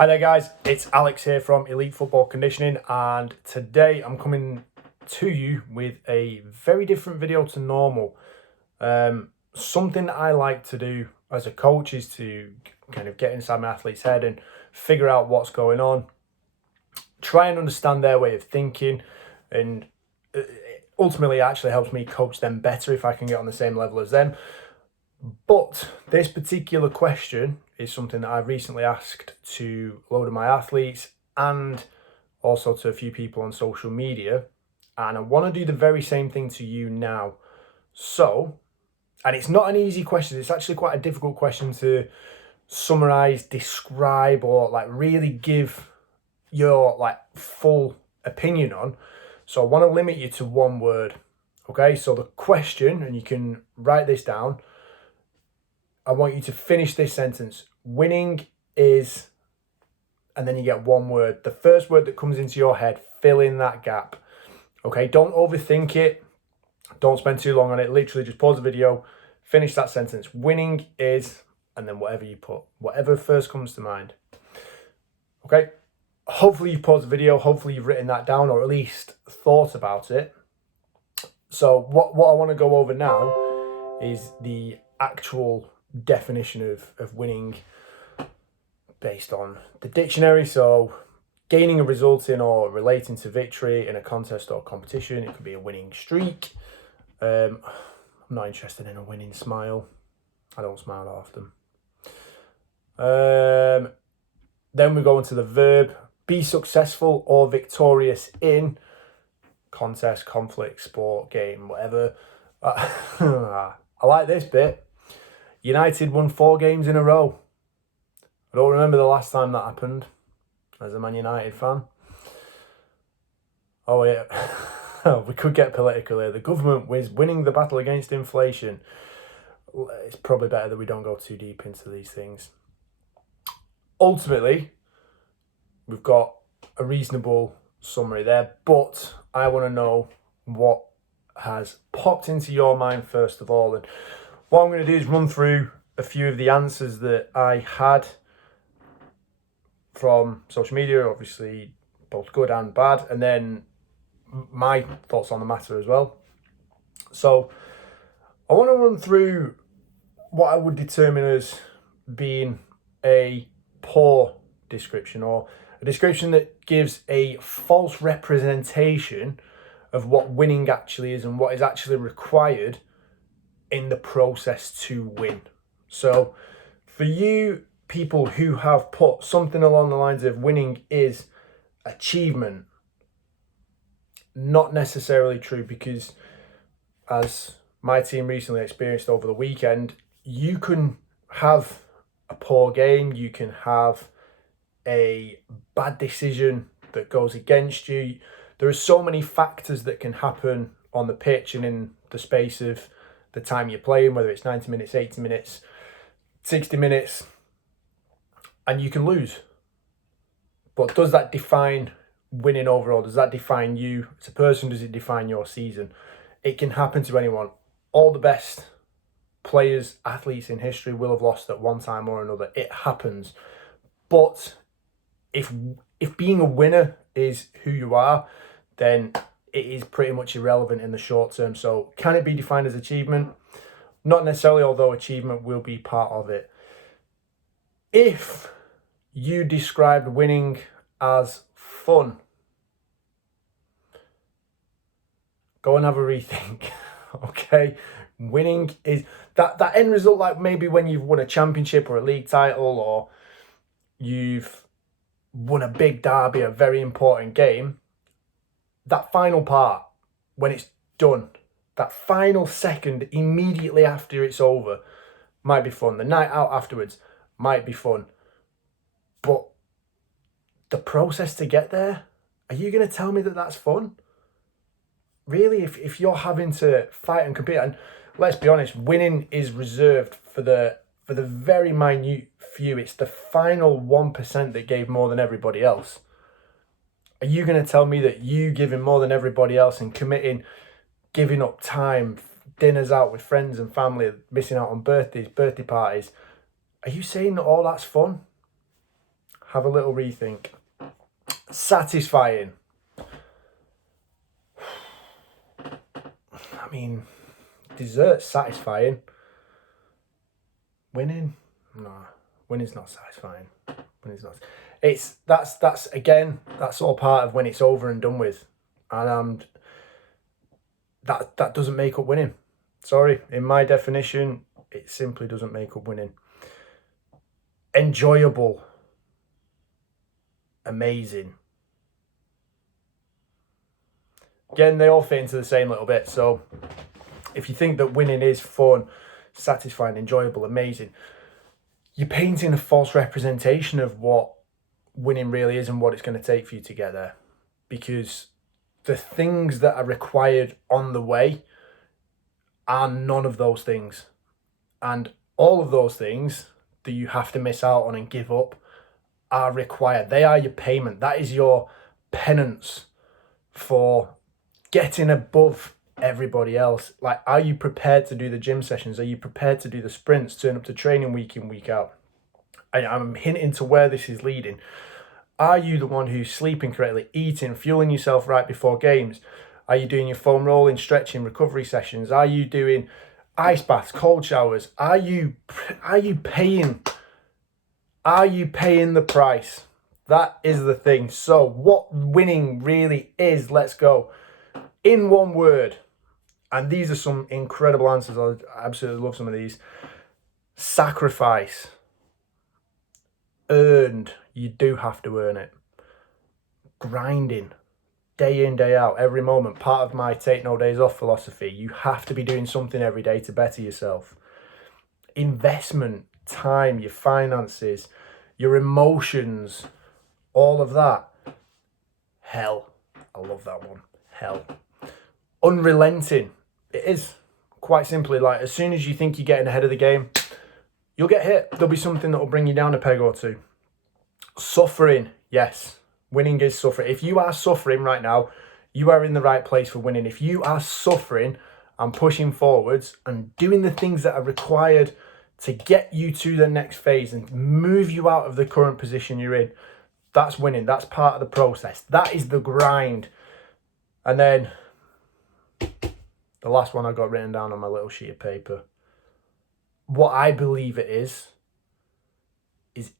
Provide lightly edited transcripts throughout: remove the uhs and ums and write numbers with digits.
Hi there guys, it's Alex here from Elite Football Conditioning, and today I'm coming to you with a very different video to normal. Something that I like to do as a coach is to kind of get inside my athlete's head and figure out what's going on, try and understand their way of thinking, and ultimately it actually helps me coach them better if I can get on the same level as them. But this particular question is something that I've recently asked to a load of my athletes and also to a few people on social media. And I want to do the very same thing to you now. So, and it's not an easy question. It's actually quite a difficult question to summarize, describe, or really give your full opinion on. So I want to limit you to one word. Okay, so the question, and you can write this down, I want you to finish this sentence. Winning is, and then you get one word. The first word that comes into your head, fill in that gap. Okay, don't overthink it. Don't spend too long on it. Literally just pause the video, finish that sentence. Winning is, and then whatever you put, whatever first comes to mind. Okay, hopefully you've paused the video. Hopefully you've written that down or at least thought about it. So what I want to go over now is the actual definition of winning based on the dictionary. So gaining a result in or relating to victory in a contest or competition. It could be a winning streak. I'm not interested in a winning smile. I don't smile that often. Then we go into the verb, be successful or victorious in contest, conflict, sport, game, whatever. I like this bit. United won 4 games in a row. I don't remember the last time that happened as a Man United fan. Oh yeah, we could get political here. The government was winning the battle against inflation. It's probably better that we don't go too deep into these things. Ultimately, we've got a reasonable summary there, but I want to know what has popped into your mind first of all. And what I'm going to do is run through a few of the answers that I had from social media, obviously both good and bad, and then my thoughts on the matter as well. So I want to run through what I would determine as being a poor description, or a description that gives a false representation of what winning actually is and what is actually required in the process to win. So for you people who have put something along the lines of winning is achievement, not necessarily true, because as my team recently experienced over the weekend, you can have a poor game, you can have a bad decision that goes against you. There are so many factors that can happen on the pitch and in the space of the time you're playing, whether it's 90 minutes, 80 minutes, 60 minutes, and you can lose. But does that define winning overall? Does that define you as a person? Does it define your season? It can happen to anyone. All the best players, athletes in history will have lost at one time or another. It happens. But if being a winner is who you are, then it is pretty much irrelevant in the short term. So can it be defined as achievement? Not necessarily, although achievement will be part of it. If you described winning as fun, go and have a rethink. Okay, winning is that end result, like maybe when you've won a championship or a league title, or you've won a big derby, a very important game. That final part, when it's done, that final second immediately after it's over, might be fun. The night out afterwards might be fun. But the process to get there, are you going to tell me that that's fun? Really, if you're having to fight and compete, and let's be honest, winning is reserved for the very minute few. It's the final 1% that gave more than everybody else. Are you going to tell me that you giving more than everybody else and committing, giving up time, dinners out with friends and family, missing out on birthdays, birthday parties, are you saying that all that's fun? have a little rethink. Satisfying. I mean, dessert's satisfying. Winning? No, winning's not satisfying. Winning's not. That's again, that's all part of when it's over and done with, and that doesn't make up winning. Sorry, in my definition, it simply doesn't make up winning. Enjoyable. Amazing. Again, they all fit into the same little bit. So if you think that winning is fun, satisfying, enjoyable, amazing, you're painting a false representation of what winning really is and what it's going to take for you to get there. Because the things that are required on the way are none of those things. And all of those things that you have to miss out on and give up are required. They are your payment. That is your penance for getting above everybody else. Like, are you prepared to do the gym sessions? Are you prepared to do the sprints, turn up to training week in, week out? I'm hinting to where this is leading. Are you the one who's sleeping correctly, eating, fueling yourself right before games? Are you doing your foam rolling, stretching, recovery sessions? Are you doing ice baths, cold showers? Are you paying the price? That is the thing. So what winning really is, let's go. In one word, and these are some incredible answers. I absolutely love some of these. Sacrifice. Earned. You do have to earn it. Grinding. Day in, day out, every moment. Part of my take no days off philosophy. You have to be doing something every day to better yourself. Investment, time, your finances, your emotions, all of that. Hell. I love that one. Hell. Unrelenting. It is quite simply like, as soon as you think you're getting ahead of the game, you'll get hit. There'll be something that will bring you down a peg or two. Suffering. Yes. Winning is suffering. If you are suffering right now, you are in the right place for winning. If you are suffering and pushing forwards and doing the things that are required to get you to the next phase and move you out of the current position you're in, that's winning. That's part of the process. That is the grind. And then the last one I got written down on my little sheet of paper. What I believe it is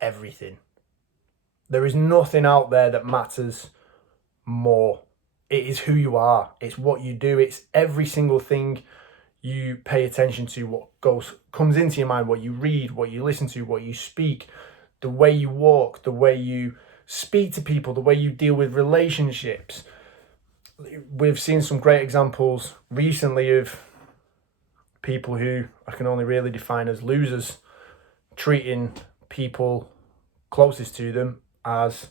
everything. There is nothing out there that matters more. It is who you are. It's what you do. It's every single thing you pay attention to, what comes into your mind, what you read, what you listen to, what you speak, the way you walk, the way you speak to people, the way you deal with relationships. We've seen some great examples recently of people who I can only really define as losers treating people closest to them as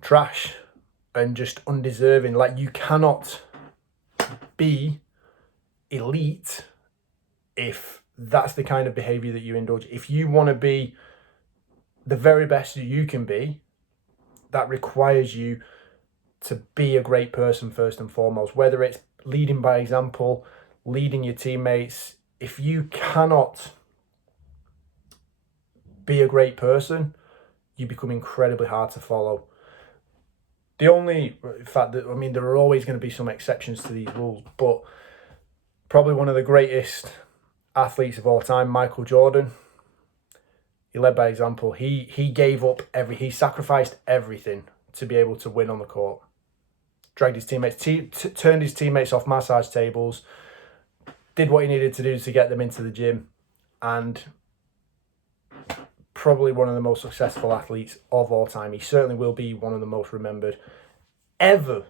trash and just undeserving. Like, you cannot be elite if that's the kind of behavior that you indulge. If you want to be the very best that you can be, that requires you to be a great person first and foremost, whether it's leading by example, leading your teammates. If you cannot be a great person, you become incredibly hard to follow. The only fact that, I mean, there are always going to be some exceptions to these rules, but probably one of the greatest athletes of all time, Michael Jordan, he led by example. He gave up he sacrificed everything to be able to win on the court. Dragged his teammates, turned his teammates off massage tables, did what he needed to do to get them into the gym, and probably one of the most successful athletes of all time. He certainly will be one of the most remembered ever.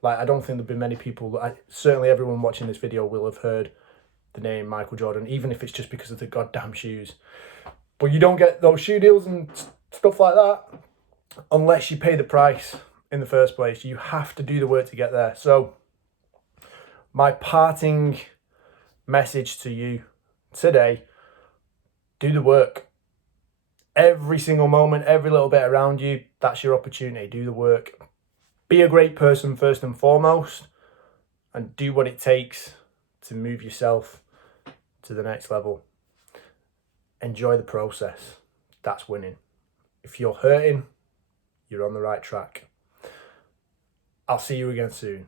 Like, I don't think there'll be many people, certainly everyone watching this video will have heard the name Michael Jordan, even if it's just because of the goddamn shoes. But you don't get those shoe deals and stuff like that unless you pay the price in the first place. You have to do the work to get there. So my parting message to you today, do the work. Every single moment, every little bit around you, that's your opportunity. Do the work. Be a great person first and foremost, and do what it takes to move yourself to the next level. Enjoy the process. That's winning. If you're hurting, you're on the right track. I'll see you again soon.